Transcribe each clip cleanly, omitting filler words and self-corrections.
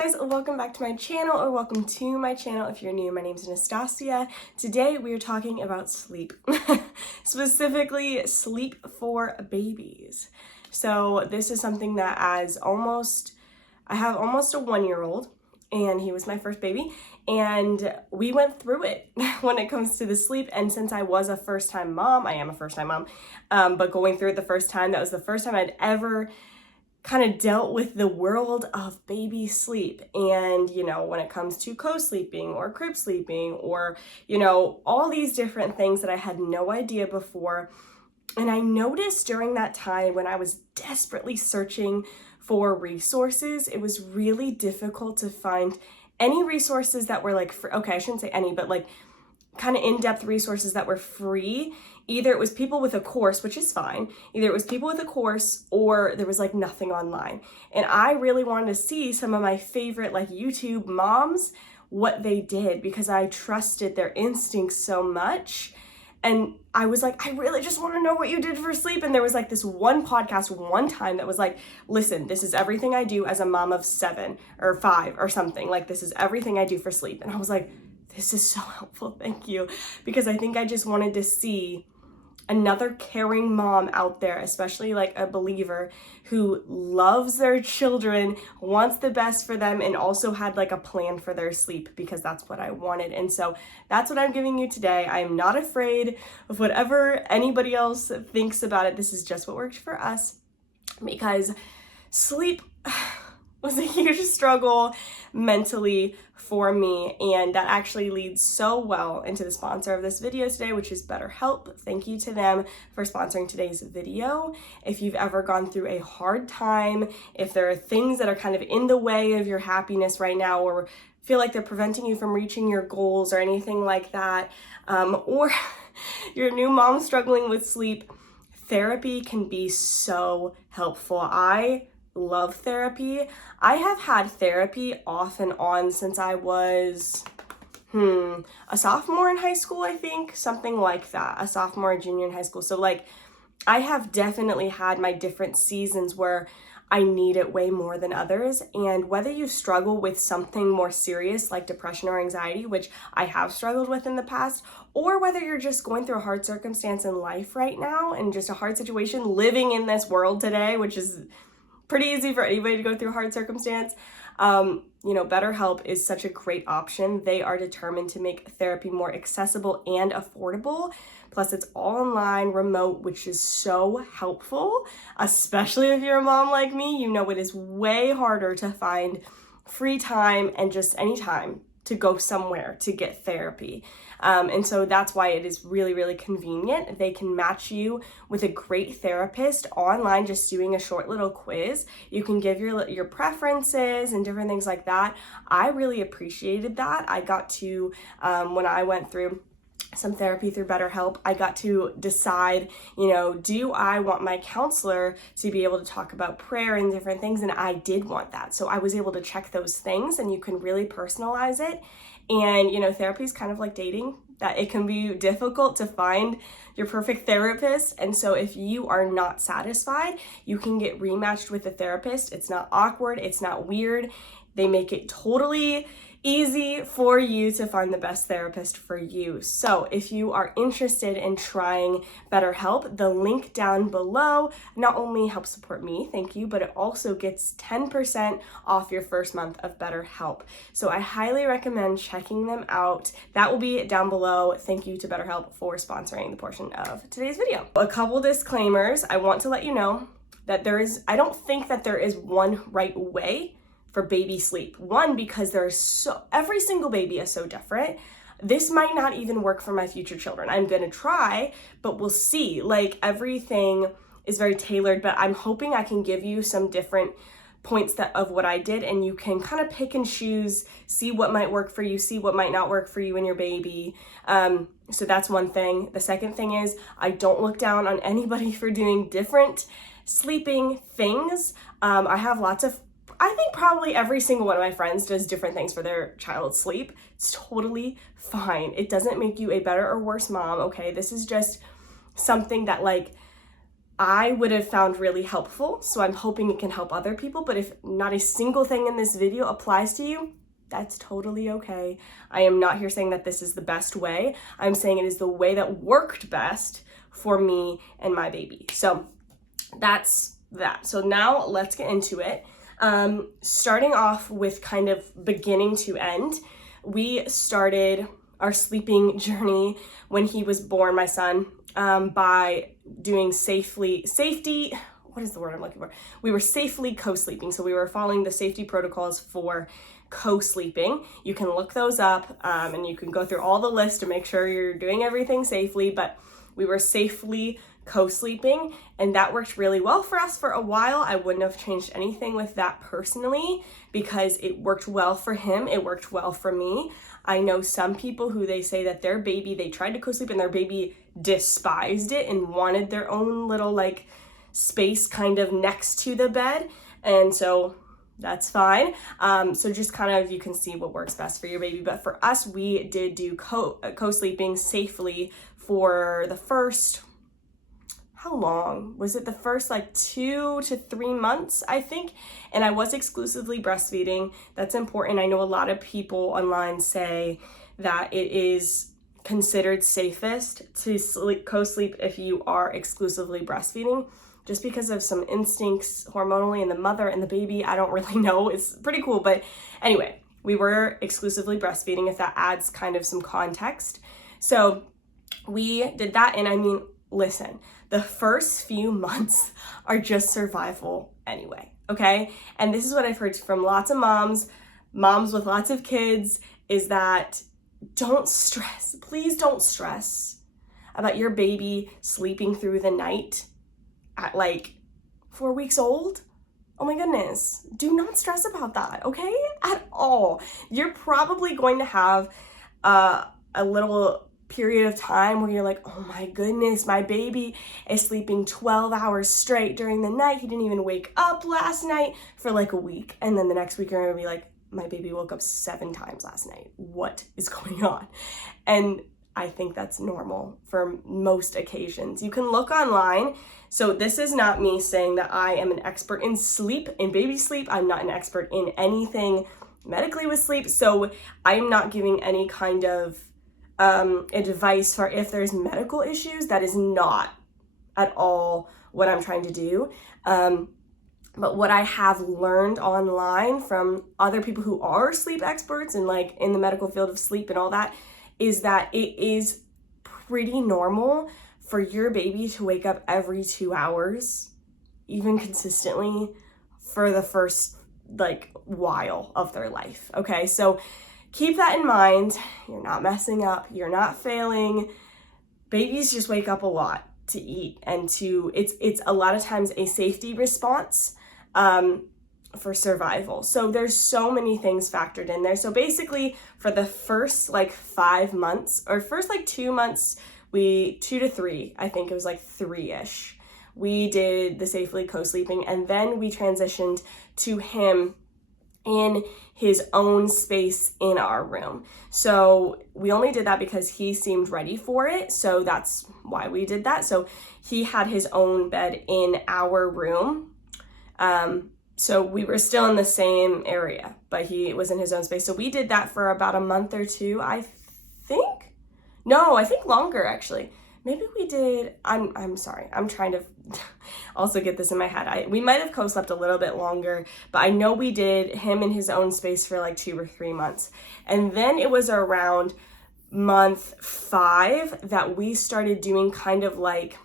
guys, welcome back to my channel, or welcome to my channel if you're new. My name is Anastasia. Today we are talking about sleep, specifically sleep for babies. So this is something that I have almost a 1-year-old, and he was my first baby, and we went through it when it comes to the sleep. And since I was a first-time mom, I am a first-time mom, but going through it the first time, that was the first time I'd ever kind of dealt with the world of baby sleep. And, when it comes to co-sleeping or crib sleeping or, all these different things that I had no idea before. And I noticed during that time when I was desperately searching for resources, it was really difficult to find any resources that were like, I shouldn't say any, but like kind of in-depth resources that were free. Either it was people with a course, which is fine. Either it was people with a course or there was like nothing online. And I really wanted to see some of my favorite like YouTube moms, what they did, because I trusted their instincts so much. And I was like, I really just want to know what you did for sleep. And there was like this one podcast one time that was like, listen, this is everything I do as a mom of 7 or 5 or something. Like, this is everything I do for sleep. And I was like, this is so helpful, thank you. Because I think I just wanted to see another caring mom out there, especially like a believer who loves their children, wants the best for them, and also had like a plan for their sleep, because that's what I wanted. And so that's what I'm giving you today. I am not afraid of whatever anybody else thinks about it. This is just what worked for us, because sleep was a huge struggle mentally for me, and that actually leads so well into the sponsor of this video today, which is BetterHelp. Thank you to them for sponsoring today's video. If you've ever gone through a hard time, if there are things that are kind of in the way of your happiness right now, or feel like they're preventing you from reaching your goals or anything like that, or you're a new mom struggling with sleep, therapy can be so helpful. I love therapy. I have had therapy off and on since I was a sophomore in high school, I think, something like that, a sophomore or junior in high school. So like, I have definitely had my different seasons where I need it way more than others. And whether you struggle with something more serious like depression or anxiety, which I have struggled with in the past, or whether you're just going through a hard circumstance in life right now and just a hard situation living in this world today, which is pretty easy for anybody to go through a hard circumstance. BetterHelp is such a great option. They are determined to make therapy more accessible and affordable. Plus, it's all online, remote, which is so helpful, especially if you're a mom like me. It is way harder to find free time and just any time to go somewhere to get therapy. And so that's why it is really, really convenient. They can match you with a great therapist online, just doing a short little quiz. You can give your preferences and different things like that. I really appreciated that. I got to, when I went through some therapy through BetterHelp, I got to decide, do I want my counselor to be able to talk about prayer and different things? And I did want that. So I was able to check those things, and you can really personalize it. And, therapy is kind of like dating, that it can be difficult to find your perfect therapist. And so if you are not satisfied, you can get rematched with a therapist. It's not awkward. It's not weird. They make it totally easy for you to find the best therapist for you. So if you are interested in trying BetterHelp, the link down below not only helps support me, thank you, but it also gets 10% off your first month of BetterHelp. So I highly recommend checking them out. That will be down below. Thank you to BetterHelp for sponsoring the portion of today's video. A couple disclaimers. I want to let you know that I don't think that there is one right way for baby sleep. One, because every single baby is so different. This might not even work for my future children. I'm gonna try, but we'll see. Like, everything is very tailored, but I'm hoping I can give you some different points of what I did, and you can kind of pick and choose, see what might work for you, see what might not work for you and your baby. So that's one thing. The second thing is, I don't look down on anybody for doing different sleeping things. I think probably every single one of my friends does different things for their child's sleep. It's totally fine. It doesn't make you a better or worse mom, okay? This is just something that, like, I would have found really helpful. So I'm hoping it can help other people. But if not a single thing in this video applies to you, that's totally okay. I am not here saying that this is the best way. I'm saying it is the way that worked best for me and my baby. So that's that. So now let's get into it. Starting off with kind of beginning to end, we started our sleeping journey when he was born, my son, by doing what is the word I'm looking for? We were safely co-sleeping. So we were following the safety protocols for co-sleeping. You can look those up, and you can go through all the lists to make sure you're doing everything safely, but we were safely co-sleeping, and that worked really well for us for a while. I wouldn't have changed anything with that personally because it worked well for him. It worked well for me. I know some people who they say that their baby, they tried to co-sleep and their baby despised it and wanted their own little like space kind of next to the bed. And so that's fine. So just kind of, you can see what works best for your baby. But for us, we did do co-sleeping safely for the first, how long? Was it the first like 2 to 3 months, I think? And I was exclusively breastfeeding. That's important. I know a lot of people online say that it is considered safest to co-sleep if you are exclusively breastfeeding, just because of some instincts hormonally in the mother and the baby. I don't really know. It's pretty cool. But anyway, we were exclusively breastfeeding, if that adds kind of some context. So we did that. And I mean, listen, the first few months are just survival anyway, okay? And this is what I've heard from lots of moms with lots of kids, is that don't stress. Please don't stress about your baby sleeping through the night at like 4 weeks old. Oh my goodness. Do not stress about that, okay? At all. You're probably going to have a little period of time where you're like, oh my goodness, my baby is sleeping 12 hours straight during the night. He didn't even wake up last night for like a week. And then the next week you're gonna be like, my baby woke up 7 times last night. What is going on? And I think that's normal for most occasions. You can look online. So this is not me saying that I am an expert in sleep, in baby sleep. I'm not an expert in anything medically with sleep. So I'm not giving any kind of advice for if there's medical issues. That is not at all what I'm trying to do. But what I have learned online from other people who are sleep experts and like in the medical field of sleep and all that, is that it is pretty normal for your baby to wake up every 2 hours, even consistently, for the first like while of their life. Okay, so keep that in mind. You're not messing up. You're not failing. Babies just wake up a lot to eat, and it's a lot of times a safety response for survival. So there's so many things factored in there. So basically for the first like 5 months, or first like 2 months, 2 to 3, I think it was like 3-ish, we did the safely co-sleeping, and then we transitioned to him in his own space in our room. So we only did that because he seemed ready for it. So that's why we did that. So he had his own bed in our room. So we were still in the same area, but he was in his own space. So we did that for about a month or 2, I think. No, I think longer actually. Maybe we did, I'm sorry, I'm trying to also get this in my head. We might have co-slept a little bit longer, but I know we did him in his own space for like 2 or 3 months. And then it was around month 5 that we started doing kind of like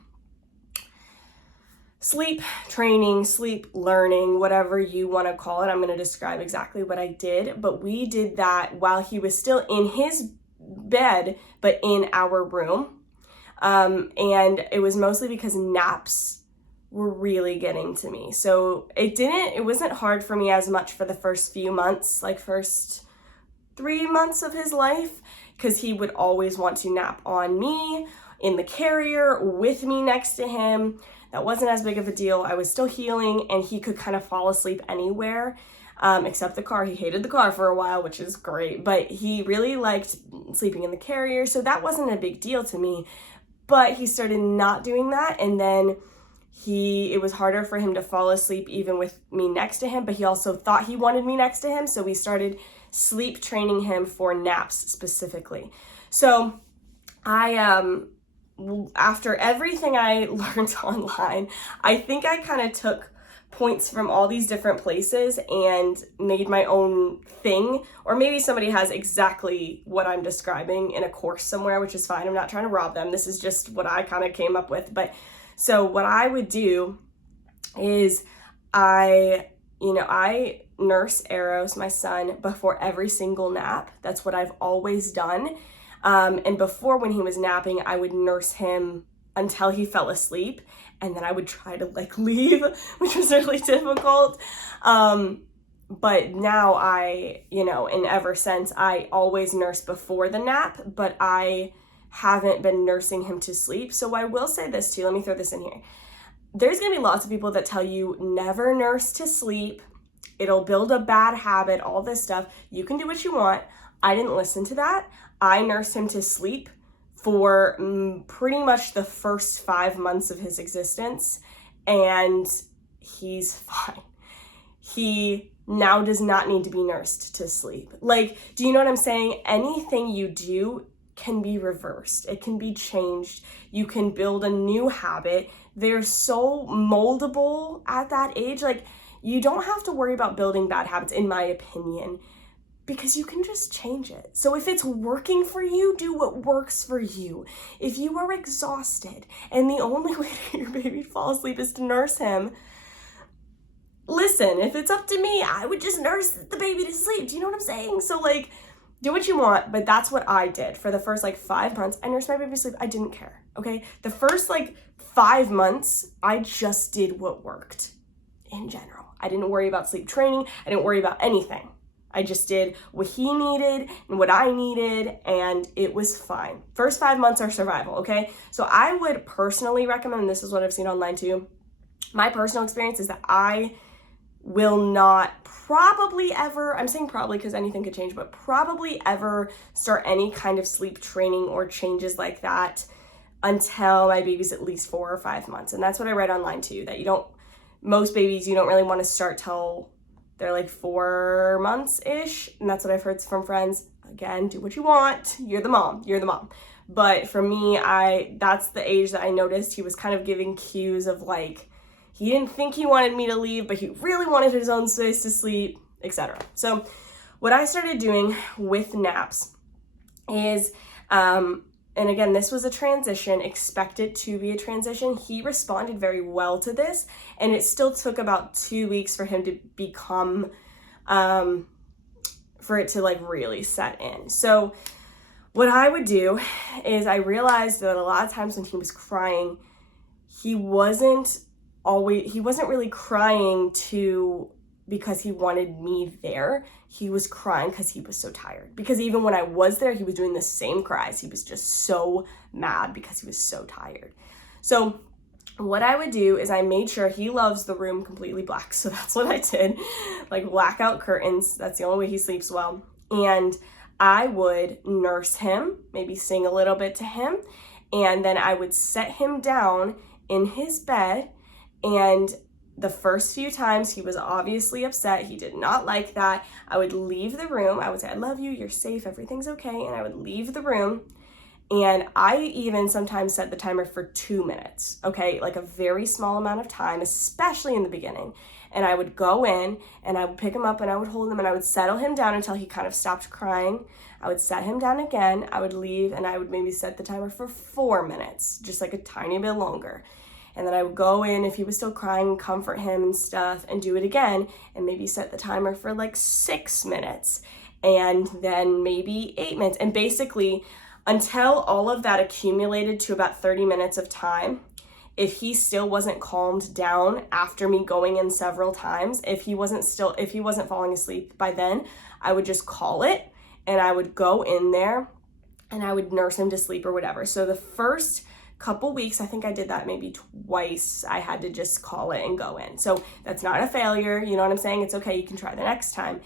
sleep training, sleep learning, whatever you want to call it. I'm going to describe exactly what I did, but we did that while he was still in his bed, but in our room. And it was mostly because naps were really getting to me. So it wasn't hard for me as much for the first few months, like first 3 months of his life, because he would always want to nap on me, in the carrier, with me next to him. That wasn't as big of a deal. I was still healing, and he could kind of fall asleep anywhere, except the car. He hated the car for a while, which is great, but he really liked sleeping in the carrier, so that wasn't a big deal to me. But he started not doing that, and then it was harder for him to fall asleep even with me next to him, but he also thought he wanted me next to him. So we started sleep training him for naps specifically. So after everything I learned online, I think I kind of took points from all these different places and made my own thing. Or maybe somebody has exactly what I'm describing in a course somewhere, which is fine. I'm not trying to rob them. This is just what I kind of came up with. But so what I would do is I nurse Eros, my son, before every single nap. That's what I've always done. And before, when he was napping, I would nurse him until he fell asleep. And then I would try to leave, which was really difficult. But now and ever since, I always nurse before the nap, but I haven't been nursing him to sleep. So I will say this too, let me throw this in here. There's gonna be lots of people that tell you never nurse to sleep. It'll build a bad habit, all this stuff. You can do what you want. I didn't listen to that. I nursed him to sleep for pretty much the first 5 months of his existence, and he's fine. He now does not need to be nursed to sleep. Do you know what I'm saying? Anything you do can be reversed. It can be changed. You can build a new habit. They're so moldable at that age. You don't have to worry about building bad habits, in my opinion, because you can just change it. So if it's working for you, do what works for you. If you are exhausted and the only way to get your baby to fall asleep is to nurse him, listen, if it's up to me, I would just nurse the baby to sleep. Do you know what I'm saying? So do what you want, but that's what I did for the first 5 months. I nursed my baby to sleep. I didn't care, okay? The first 5 months, I just did what worked in general. I didn't worry about sleep training. I didn't worry about anything. I just did what he needed and what I needed, and it was fine. First 5 months are survival, okay? So I would personally recommend, and this is what I've seen online too, my personal experience is that I will not probably ever, I'm saying probably because anything could change, but probably ever start any kind of sleep training or changes like that until my baby's at least 4 or 5 months. And that's what I read online too, that most babies, you don't really want to start till they're 4 months-ish. And that's what I've heard from friends. Again, do what you want. You're the mom. But for me, that's the age that I noticed he was kind of giving cues of he didn't think he wanted me to leave, but he really wanted his own space to sleep, etc. So what I started doing with naps is, and again, this was a transition, expect it to be a transition. He responded very well to this, and it still took about 2 weeks for him to become, for it to really set in. So what I would do is I realized that a lot of times when he was crying, he wasn't really crying because he wanted me there. He was crying because he was so tired. Because even when I was there, he was doing the same cries. He was just so mad because he was so tired. So what I would do is I made sure he loves the room completely black. So that's what I did, blackout curtains. That's the only way he sleeps well. And I would nurse him, maybe sing a little bit to him. And then I would set him down in his bed. And the first few times he was obviously upset. He did not like that. I would leave the room. I would say, I love you. You're safe. Everything's okay. And I would leave the room. And I even sometimes set the timer for 2 minutes, okay? A very small amount of time, especially in the beginning. And I would go in and I would pick him up and I would hold him and I would settle him down until he kind of stopped crying. I would set him down again. I would leave and I would maybe set the timer for 4 minutes, just a tiny bit longer. And then I would go in if he was still crying, comfort him and stuff, and do it again, and maybe set the timer for 6 minutes, and then maybe 8 minutes. And basically, until all of that accumulated to about 30 minutes of time, if he still wasn't calmed down after me going in several times, if he wasn't falling asleep by then, I would just call it, and I would go in there, and I would nurse him to sleep or whatever. So the first couple weeks, I think I did that maybe twice. I had to just call it and go in. So that's not a failure. You know what I'm saying? It's okay. You can try the next time.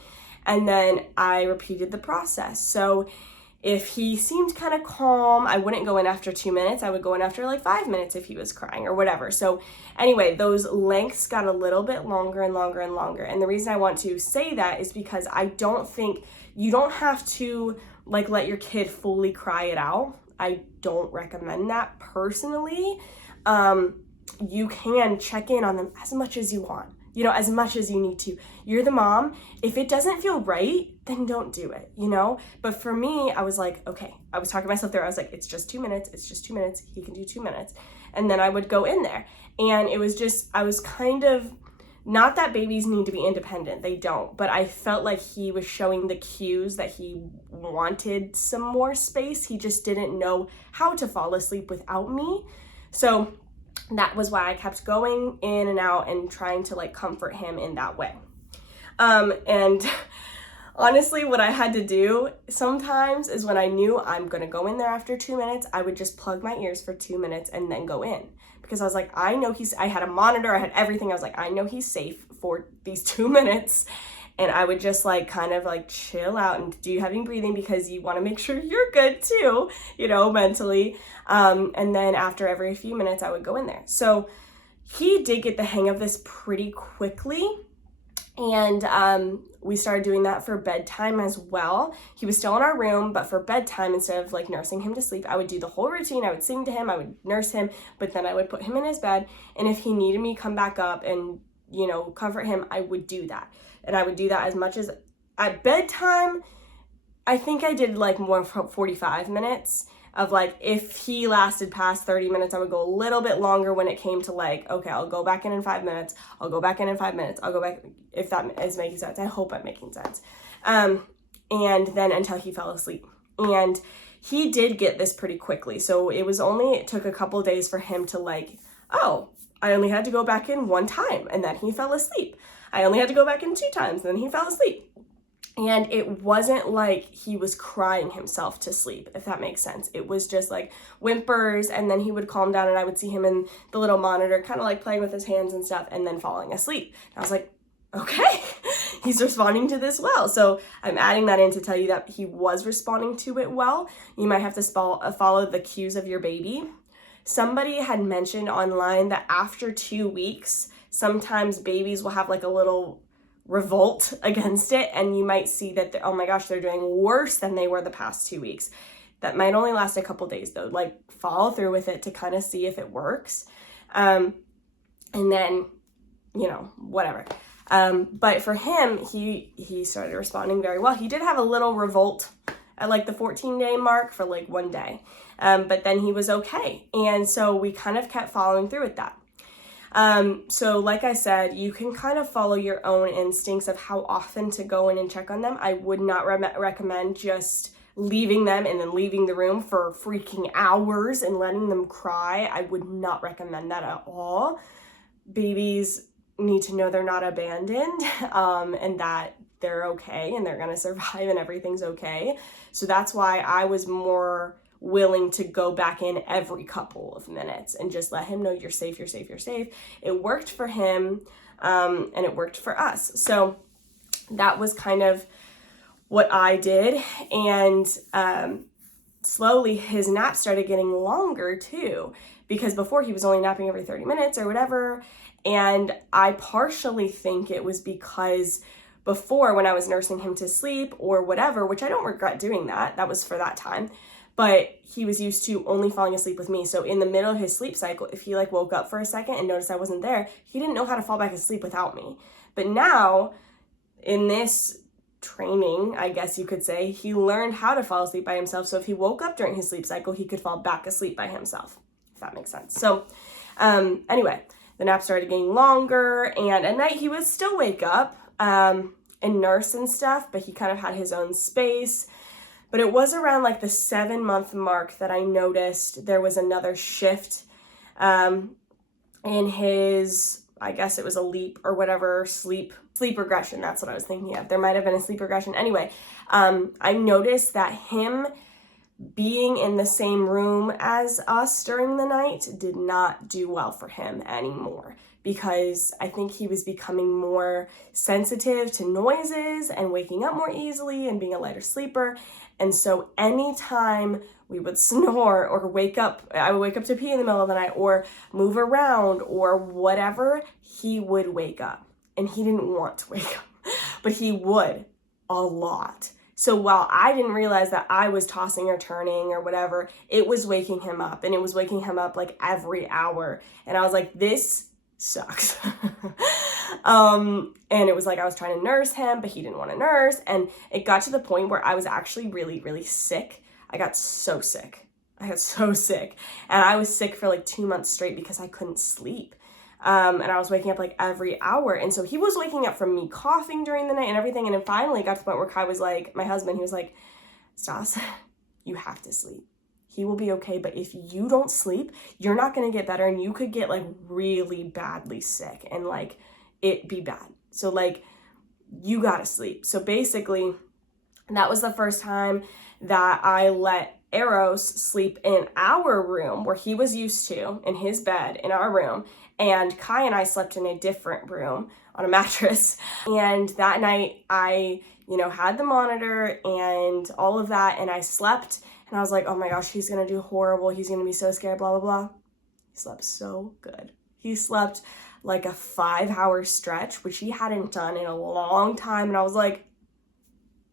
And then I repeated the process. So if he seemed kind of calm, I wouldn't go in after 2 minutes. I would go in after like 5 minutes if he was crying or whatever. So anyway, those lengths got a little bit longer and longer and longer. And the reason I want to say that is because I don't think you don't have to like let your kid fully cry it out. I don't recommend that personally. You can check in on them as much as you want, you know, as much as you need to. You're the mom. If it doesn't feel right, then don't do it, you know? But for me, I was like, okay, I was talking to myself there. I was like, it's just 2 minutes. It's just 2 minutes. He can do 2 minutes. And then I would go in there. And it was just, I was kind of, not that babies need to be independent. They don't. But I felt like he was showing the cues that he wanted some more space. He just didn't know how to fall asleep without me. So that was why I kept going in and out and trying to like comfort him in that way. And honestly, what I had to do sometimes is when I knew I'm gonna go in there after 2 minutes, I would just plug my ears for 2 minutes and then go in. Because I was like, I know I had a monitor, I had everything. I was like, I know he's safe for these 2 minutes. And I would just like kind of like chill out and do heavy breathing because you want to make sure you're good too, you know, mentally. And then after every few minutes, I would go in there. So he did get the hang of this pretty quickly. And we started doing that for bedtime as well. He was still in our room, but for bedtime, instead of like nursing him to sleep, I would do the whole routine. I would sing to him, I would nurse him, but then I would put him in his bed. And if he needed me to come back up and, you know, comfort him, I would do that. And I would do that as much as at bedtime. I think I did like more 45 minutes of like, if he lasted past 30 minutes, I would go a little bit longer when it came to like, okay, I'll go back in 5 minutes. I'll go back in 5 minutes. I'll go back, if that is making sense. I hope I'm making sense. And then until he fell asleep. And he did get this pretty quickly. So it took a couple days for him to like, oh, I only had to go back in 1 time and then he fell asleep. I only had to go back in 2 times, then he fell asleep. And it wasn't like he was crying himself to sleep, if that makes sense. It was just like whimpers, and then he would calm down and I would see him in the little monitor, kind of like playing with his hands and stuff, and then falling asleep. And I was like, okay, he's responding to this well. So I'm adding that in to tell you that he was responding to it well. You might have to follow the cues of your baby. Somebody had mentioned online that after 2 weeks, sometimes babies will have like a little revolt against it, and you might see that oh my gosh, they're doing worse than they were the past 2 weeks. That might only last a couple days though. Like follow through with it to kind of see if it works, and then, you know, whatever. But for him, he started responding very well. He did have a little revolt at like the 14-day mark for like 1 day, but then he was okay. And so we kind of kept following through with that. So like I said, you can kind of follow your own instincts of how often to go in and check on them. I would not recommend just leaving them and then leaving the room for freaking hours and letting them cry. I would not recommend that at all. Babies need to know they're not abandoned, and that they're okay and they're going to survive and everything's okay. So that's why I was more willing to go back in every couple of minutes and just let him know you're safe, you're safe, you're safe. It worked for him, and it worked for us. So that was kind of what I did. And slowly his naps started getting longer too, because before he was only napping every 30 minutes or whatever. And I partially think it was because before, when I was nursing him to sleep or whatever, which I don't regret doing that was for that time, but he was used to only falling asleep with me. So in the middle of his sleep cycle, if he like woke up for a second and noticed I wasn't there, he didn't know how to fall back asleep without me. But now in this training, I guess you could say, he learned how to fall asleep by himself. So if he woke up during his sleep cycle, he could fall back asleep by himself, if that makes sense. So anyway, the nap started getting longer, and at night he would still wake up and nurse and stuff, but he kind of had his own space. But it was around like the 7-month mark that I noticed there was another shift in his, I guess it was a leap or whatever, sleep regression. That's what I was thinking of. There might have been a sleep regression. Anyway, I noticed that him being in the same room as us during the night did not do well for him anymore. because I think he was becoming more sensitive to noises and waking up more easily and being a lighter sleeper. And so anytime we would snore or wake up, I would wake up to pee in the middle of the night or move around or whatever, he would wake up. And he didn't want to wake up, but he would a lot. So while I didn't realize that I was tossing or turning or whatever, it was waking him up, and it was waking him up like every hour. And I was like, this sucks. And it was like I was trying to nurse him, but he didn't want to nurse. And it got to the point where I was actually really, really sick. I got so sick. And I was sick for like 2 months straight because I couldn't sleep. And I was waking up like every hour. And so he was waking up from me coughing during the night and everything. And then finally it got to the point where Kai was like, my husband, he was like, Stas, you have to sleep. He will be okay. But if you don't sleep, you're not going to get better. And you could get like really badly sick and like it be bad. So like, you got to sleep. So basically that was the first time that I let Eros sleep in our room where he was used to, in his bed in our room. And Kai and I slept in a different room on a mattress. And that night I, had the monitor and all of that. And I slept and I was like, oh my gosh, he's going to do horrible. He's going to be so scared, blah, blah, blah. He slept so good. He slept like a 5-hour stretch, which he hadn't done in a long time. And I was like,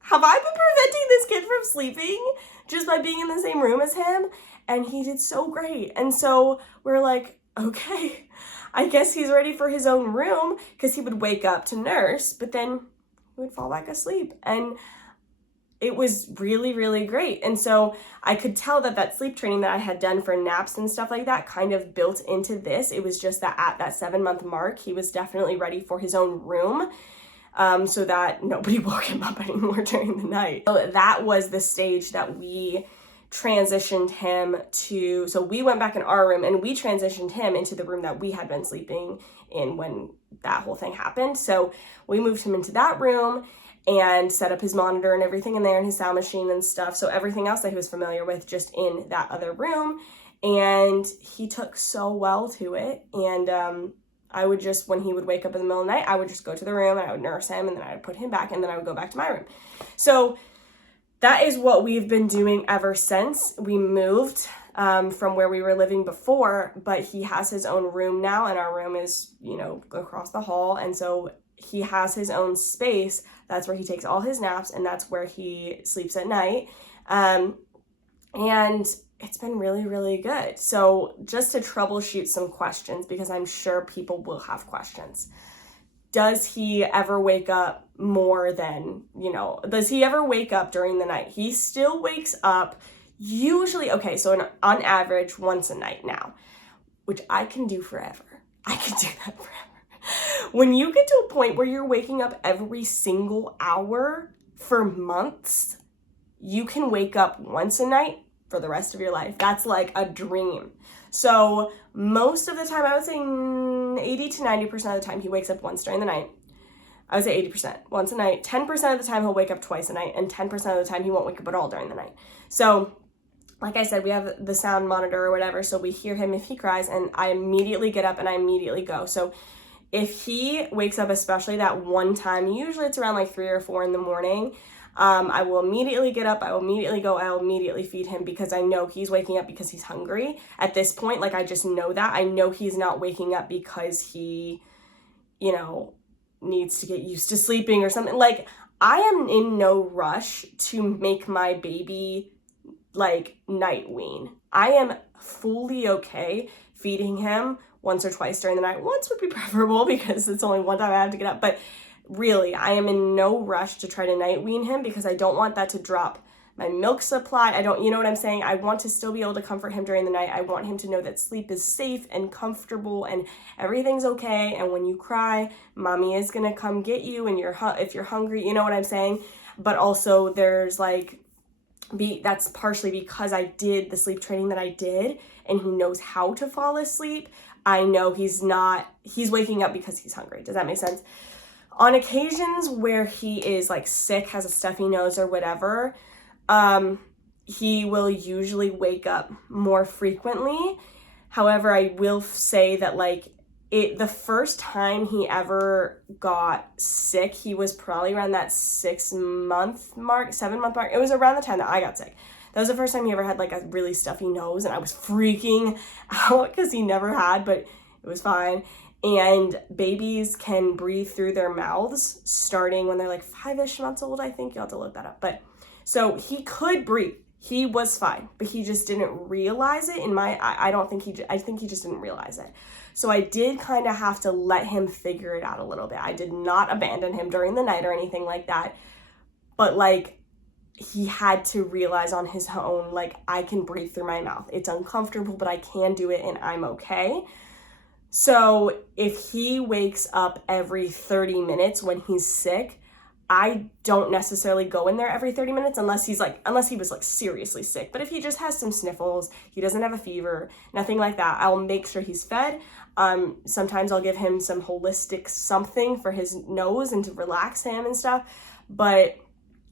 have I been preventing this kid from sleeping just by being in the same room as him? And he did so great. And so we're like, okay, I guess he's ready for his own room, because he would wake up to nurse, but then he would fall back asleep. And it was really, really great. And so I could tell that sleep training that I had done for naps and stuff like that kind of built into this. It was just that at that 7-month mark, he was definitely ready for his own room. So that nobody woke him up anymore during the night. So that was the stage that we transitioned him to. So we went back in our room and we transitioned him into the room that we had been sleeping in when that whole thing happened. So we moved him into that room and set up his monitor and everything in there and his sound machine and stuff. So everything else that he was familiar with just in that other room. And he took so well to it. And, I would just, when he would wake up in the middle of the night, I would just go to the room and I would nurse him and then I would put him back and then I would go back to my room. So that is what we've been doing ever since we moved from where we were living before, but he has his own room now and our room is, across the hall. And so he has his own space. That's where he takes all his naps and that's where he sleeps at night. And it's been really, really good. So just to troubleshoot some questions, because I'm sure people will have questions. Does he ever wake up more than, does he ever wake up during the night? He still wakes up usually, okay, so on average once a night now, which I can do forever. I can do that forever. When you get to a point where you're waking up every single hour for months, you can wake up once a night for the rest of your life. That's like a dream. So most of the time, I would say 80 to 90% of the time, he wakes up once during the night. I would say 80% once a night. 10% of the time, he'll wake up twice a night. And 10% of the time, he won't wake up at all during the night. So like I said, we have the sound monitor or whatever. So we hear him if he cries and I immediately get up and I immediately go. So if he wakes up, especially that one time, usually it's around like 3 or 4 in the morning, I will immediately get up, I will immediately go, I will immediately feed him because I know he's waking up because he's hungry. At this point, like I just know that. I know he's not waking up because he, needs to get used to sleeping or something. Like I am in no rush to make my baby like night wean. I am fully okay feeding him once or twice during the night. Once would be preferable because it's only one time I have to get up, but really, I am in no rush to try to night wean him because I don't want that to drop my milk supply. I don't, you know what I'm saying? I want to still be able to comfort him during the night. I want him to know that sleep is safe and comfortable and everything's okay. And when you cry, mommy is going to come get you and if you're hungry, you know what I'm saying? But also there's that's partially because I did the sleep training that I did and he knows how to fall asleep. I know he's waking up because he's hungry. Does that make sense? On occasions where he is like sick, has a stuffy nose or whatever, he will usually wake up more frequently. However, I will say that like the first time he ever got sick, he was probably around that 7-month mark. It was around the time that I got sick. That was the first time he ever had like a really stuffy nose, and I was freaking out because he never had, but it was fine. And babies can breathe through their mouths starting when they're like 5-ish months old, I think. You'll have to look that up. But so he could breathe. He was fine, but he just didn't realize it. I think he just didn't realize it. So I did kind of have to let him figure it out a little bit. I did not abandon him during the night or anything like that. But like, he had to realize on his own, like, I can breathe through my mouth. It's uncomfortable, but I can do it and I'm okay. So if he wakes up every 30 minutes when he's sick, I don't necessarily go in there every 30 minutes unless he was like seriously sick. But if he just has some sniffles, he doesn't have a fever, nothing like that, I'll make sure he's fed. Sometimes I'll give him some holistic something for his nose and to relax him and stuff. But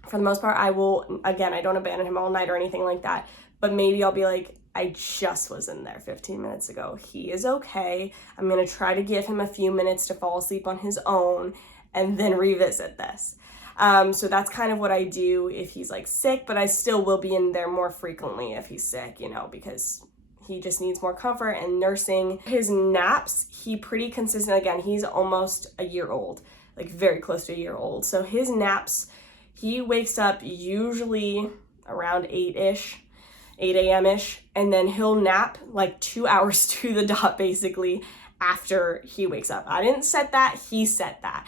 for the most part, I don't abandon him all night or anything like that. But maybe I'll be like, I just was in there 15 minutes ago. He is okay. I'm going to try to give him a few minutes to fall asleep on his own and then revisit this. So that's kind of what I do if he's like sick, but I still will be in there more frequently if he's sick, because he just needs more comfort and nursing. His naps, he pretty consistent. Again, he's almost a year old, like very close to a year old. So his naps, he wakes up usually around 8 a.m.-ish, and then he'll nap like 2 hours to the dot basically after he wakes up. I didn't set that, he set that.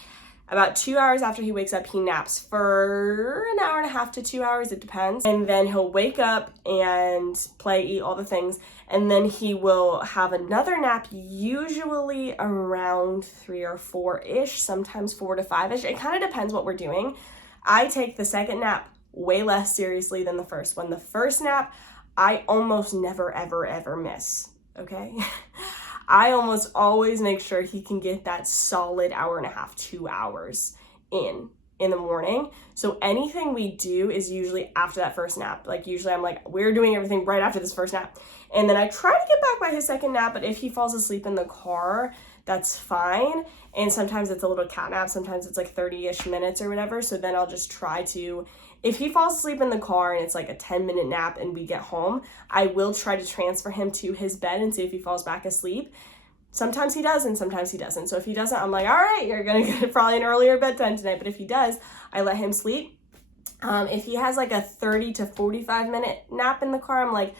About 2 hours after he wakes up, he naps for an hour and a half to 2 hours, it depends. And then he'll wake up and play, eat, all the things. And then he will have another nap, usually around 3 or 4-ish, sometimes 4 to 5-ish. It kind of depends what we're doing. I take the second nap way less seriously than the first one. The first nap, I almost never, ever miss, okay? I almost always make sure he can get that solid hour and a half, 2 hours in the morning. So anything we do is usually after that first nap. Like usually I'm like, we're doing everything right after this first nap. And then I try to get back by his second nap, but if he falls asleep in the car, that's fine. And sometimes it's a little cat nap. Sometimes it's like 30-ish minutes or whatever. So then I'll just try to, if he falls asleep in the car and it's like a 10-minute nap and we get home, I will try to transfer him to his bed and see if he falls back asleep. Sometimes he does and sometimes he doesn't. So if he doesn't, I'm like, all right, you're going to get probably an earlier bedtime tonight. But if he does, I let him sleep. If he has like a 30 to 45-minute nap in the car, I'm like,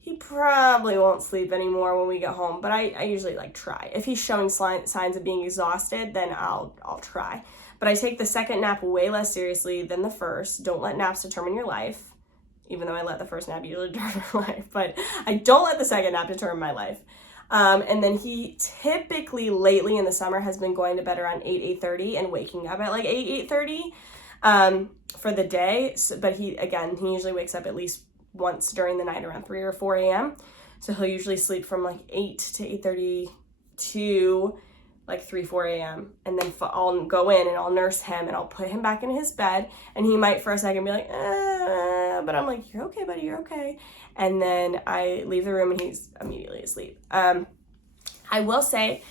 he probably won't sleep anymore when we get home, but I usually like try. If he's showing signs of being exhausted, then I'll try. But I take the second nap way less seriously than the first. Don't let naps determine your life, even though I let the first nap usually determine my life, but I don't let the second nap determine my life. And then he typically lately in the summer has been going to bed around 8:30 and waking up at like 8:30 for the day. So, but he usually wakes up at least once during the night around 3 or 4 a.m. So he'll usually sleep from like 8 to 8:30 to like 3, 4 a.m. And then I'll go in and I'll nurse him and I'll put him back in his bed. And he might for a second be like, but I'm like, you're okay, buddy, you're okay. And then I leave the room and he's immediately asleep. I will say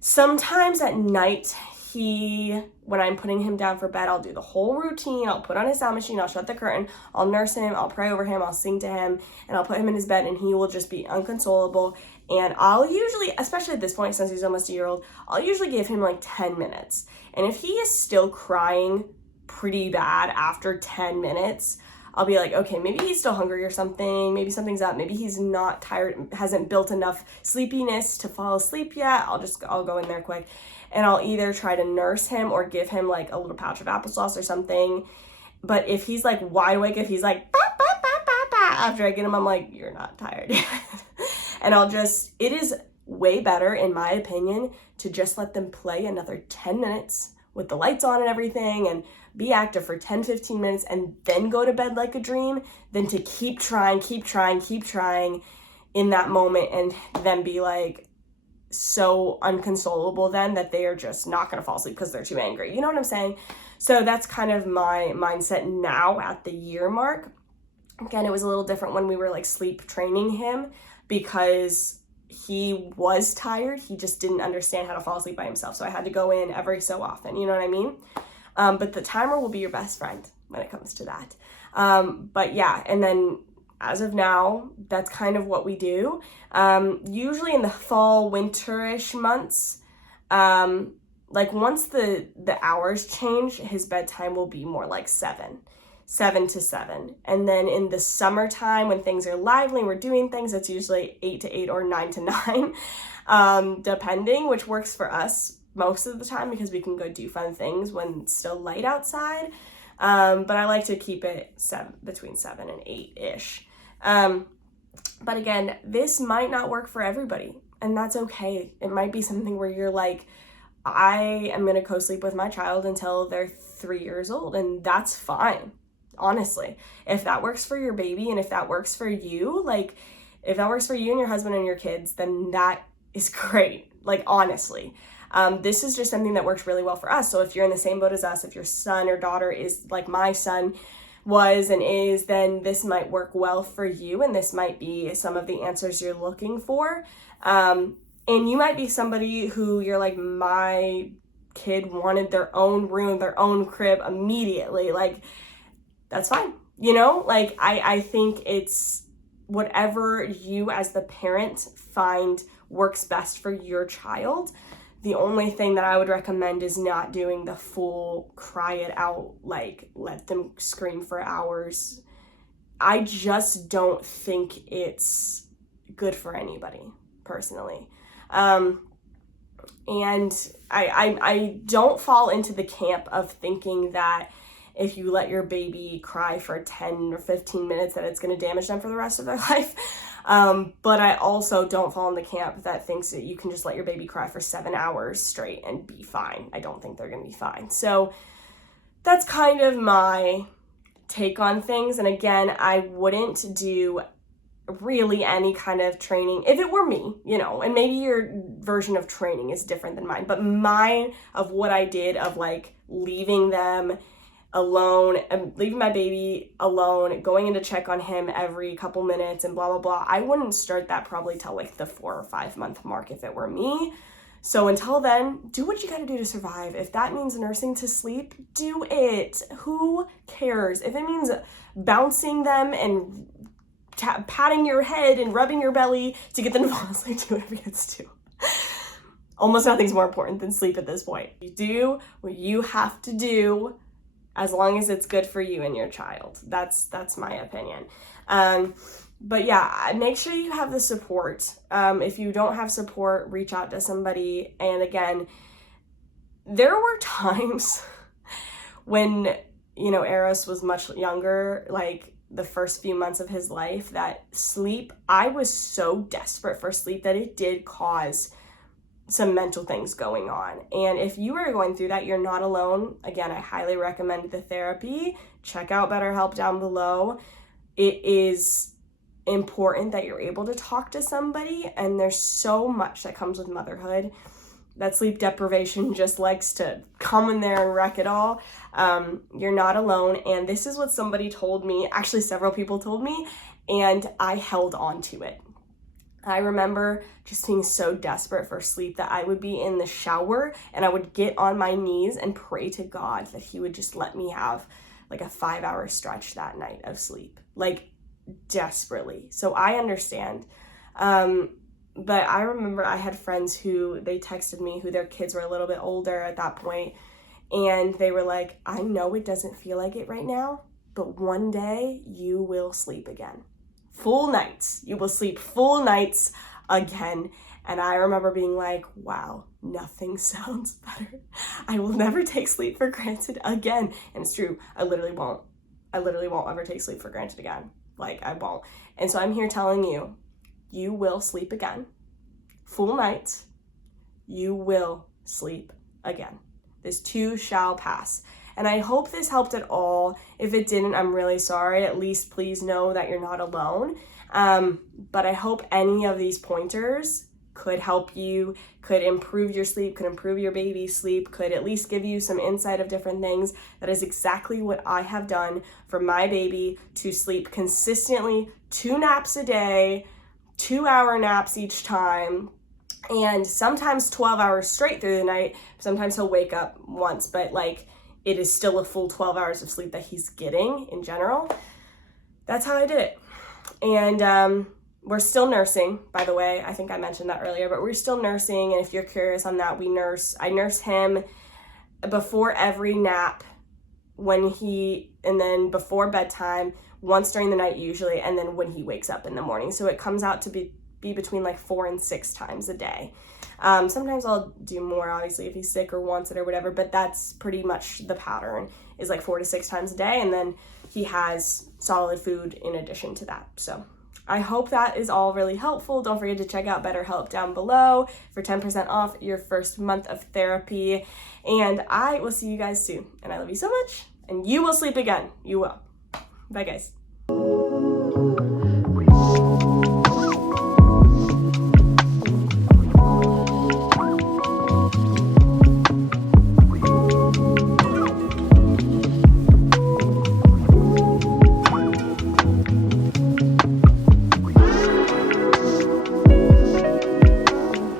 sometimes at night, when I'm putting him down for bed, I'll do the whole routine. I'll put on his sound machine, I'll shut the curtain, I'll nurse him, I'll pray over him, I'll sing to him, and I'll put him in his bed and he will just be unconsolable. And I'll usually, especially at this point, since he's almost a year old, I'll usually give him like 10 minutes. And if he is still crying pretty bad after 10 minutes, I'll be like, okay, maybe he's still hungry or something. Maybe something's up. Maybe he's not tired, hasn't built enough sleepiness to fall asleep yet. I'll go in there quick. And I'll either try to nurse him or give him like a little pouch of applesauce or something. But if he's like wide awake, if he's like, bah, bah, bah, bah, bah, after I get him, I'm like, you're not tired yet. And it is way better, in my opinion, to just let them play another 10 minutes with the lights on and everything and be active for 10, 15 minutes and then go to bed like a dream than to keep trying in that moment and then be like, so unconsolable then that they are just not going to fall asleep because they're too angry. You know what I'm saying? So that's kind of my mindset now at the year mark. Again, it was a little different when we were like sleep training him because he was tired. He just didn't understand how to fall asleep by himself. So I had to go in every so often, you know what I mean? But the timer will be your best friend when it comes to that. But yeah, and then as of now, that's kind of what we do. Usually in the fall, winterish months, like once the hours change, his bedtime will be more like 7 to 7. And then in the summertime, when things are lively, we're doing things, it's usually 8 to 8 or 9 to 9, depending, which works for us most of the time because we can go do fun things when it's still light outside. But I like to keep it between 7 and 8-ish. But again, this might not work for everybody, and that's okay. It might be something where you're like, I am going to co-sleep with my child until they're 3 years old, and that's fine. Honestly, if that works for your baby and if that works for you, like if that works for you and your husband and your kids, then that is great. Like, honestly, this is just something that works really well for us. So if you're in the same boat as us, if your son or daughter is like my son was and is, then this might work well for you. And this might be some of the answers you're looking for. And you might be somebody who you're like, my kid wanted their own room, their own crib immediately. Like, that's fine. You know, like I think it's whatever you as the parent find works best for your child. The only thing that I would recommend is not doing the full cry it out, like let them scream for hours. I just don't think it's good for anybody, personally. And I don't fall into the camp of thinking that if you let your baby cry for 10 or 15 minutes that it's going to damage them for the rest of their life. But I also don't fall in the camp that thinks that you can just let your baby cry for 7 hours straight and be fine. I don't think they're going to be fine. So that's kind of my take on things. And again, I wouldn't do really any kind of training if it were me, you know, and maybe your version of training is different than mine, but mine of what I did of like leaving them alone and leaving my baby alone, going in to check on him every couple minutes and blah, blah, blah. I wouldn't start that probably till like the 4 or 5 month mark if it were me. So until then, do what you gotta do to survive. If that means nursing to sleep, do it. Who cares? If it means bouncing them and patting your head and rubbing your belly to get them to fall asleep, do whatever you have to do. Almost nothing's more important than sleep at this point. You do what you have to do as long as it's good for you and your child. That's my opinion. But yeah, make sure you have the support. If you don't have support, reach out to somebody. And again, there were times when, you know, Eros was much younger, like the first few months of his life, that sleep, I was so desperate for sleep that it did cause some mental things going on. And if you are going through that, you're not alone. Again, I highly recommend the therapy. Check out BetterHelp down below. It is important that you're able to talk to somebody, and there's so much that comes with motherhood that sleep deprivation just likes to come in there and wreck it all. You're not alone, and this is what somebody told me, actually several people told me, and I held on to it. I remember just being so desperate for sleep that I would be in the shower and I would get on my knees and pray to God that he would just let me have like a 5-hour stretch that night of sleep, like desperately. So I understand. But I remember I had friends who they texted me who their kids were a little bit older at that point, and they were like, I know it doesn't feel like it right now, but one day you will sleep again. Full nights. You will sleep full nights again. And I remember being like, wow, nothing sounds better. I will never take sleep for granted again. And it's true. I literally won't ever take sleep for granted again. Like, I won't. And so I'm here telling you, you will sleep again. Full nights. You will sleep again. This too shall pass. And I hope this helped at all. If it didn't, I'm really sorry. At least please know that you're not alone. But I hope any of these pointers could help you, could improve your sleep, could improve your baby's sleep, could at least give you some insight of different things. That is exactly what I have done for my baby to sleep consistently 2 naps a day, 2-hour naps each time, and sometimes 12 hours straight through the night. Sometimes he'll wake up once, but like it is still a full 12 hours of sleep that he's getting in general. That's how I did it. And we're still nursing, by the way. I think I mentioned that earlier, but we're still nursing. And if you're curious on that, I nurse him before every nap and then before bedtime, once during the night usually, and then when he wakes up in the morning. So it comes out to be between like 4 and 6 times a day. Sometimes I'll do more, obviously, if he's sick or wants it or whatever, but that's pretty much the pattern, is like 4 to 6 times a day. And then he has solid food in addition to that. So I hope that is all really helpful. Don't forget to check out BetterHelp down below for 10% off your first month of therapy. And I will see you guys soon. And I love you so much. And you will sleep again. You will. Bye, guys.